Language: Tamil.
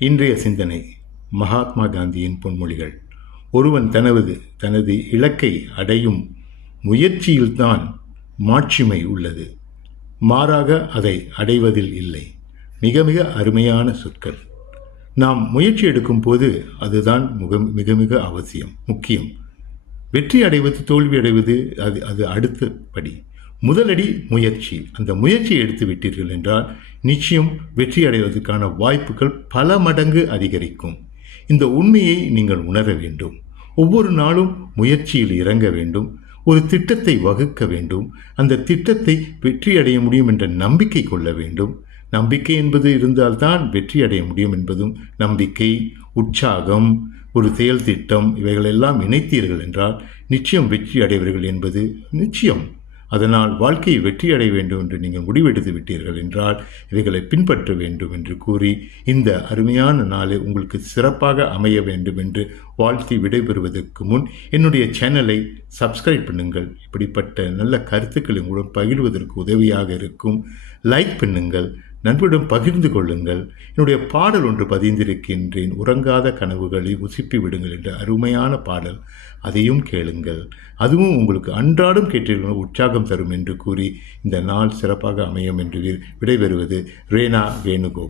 இன்றைய சிந்தனை மகாத்மா காந்தியின் பொன்மொழிகள். ஒருவன் தனது இலக்கை அடையும் முயற்சியில்தான் மாட்சிமை உள்ளது, மாறாக அதை அடைவதில் இல்லை. மிக மிக அருமையான சொற்கள். நாம் முயற்சி எடுக்கும் போது அதுதான் மிக மிக அவசியம், முக்கியம். வெற்றி அடைவது தோல்வி அடைவது அது அடுத்த படி. முதலடி முயற்சி. அந்த முயற்சியை எடுத்து விட்டீர்கள் என்றால் நிச்சயம் வெற்றி அடைவதற்கான வாய்ப்புகள் பல மடங்கு அதிகரிக்கும். இந்த உண்மையை நீங்கள் உணர வேண்டும். ஒவ்வொரு நாளும் முயற்சியில் இறங்க வேண்டும். ஒரு திட்டத்தை வகுக்க வேண்டும். அந்த திட்டத்தை வெற்றி அடைய முடியும் என்ற நம்பிக்கை கொள்ள வேண்டும். நம்பிக்கை என்பது இருந்தால்தான் வெற்றி அடைய முடியும் என்பதும் நம்பிக்கை, உற்சாகம், ஒரு செயல் திட்டம் இவைகளெல்லாம் இணைத்தீர்கள் என்றால் நிச்சயம் வெற்றி அடைவீர்கள் என்பது நிச்சயம். அதனால் வாழ்க்கையை வெற்றி அடைய வேண்டும் என்று நீங்கள் முடிவெடுத்து விட்டீர்கள் என்றால் இவைகளை பின்பற்ற வேண்டும் என்று கூறி இந்த அருமையான நாளை உங்களுக்கு சிறப்பாக அமைய வேண்டும் என்று வாழ்த்தி விடைபெறுவதற்கு முன் என்னுடைய சேனலை சப்ஸ்கிரைப் பண்ணுங்கள். இப்படிப்பட்ட நல்ல கருத்துக்களை உங்களுடன் பகிர்வதற்கு உதவியாக இருக்கும். லைக் பண்ணுங்கள், நண்பருடன் பகிர்ந்து கொள்ளுங்கள். என்னுடைய பாடல் ஒன்று பதிந்திருக்கின்றேன், உறங்காத கனவுகளை உசுப்பி விடுங்கள் என்ற அருமையான பாடல். அதையும் கேளுங்கள். அதுவும் உங்களுக்கு அன்றாடம் கேட்டீர்கள் உற்சாகம் தரும் என்று கூறி இந்த நாள் சிறப்பாக அமையும் என்று விடைபெறுவது ரேனா வேணுகோபால்.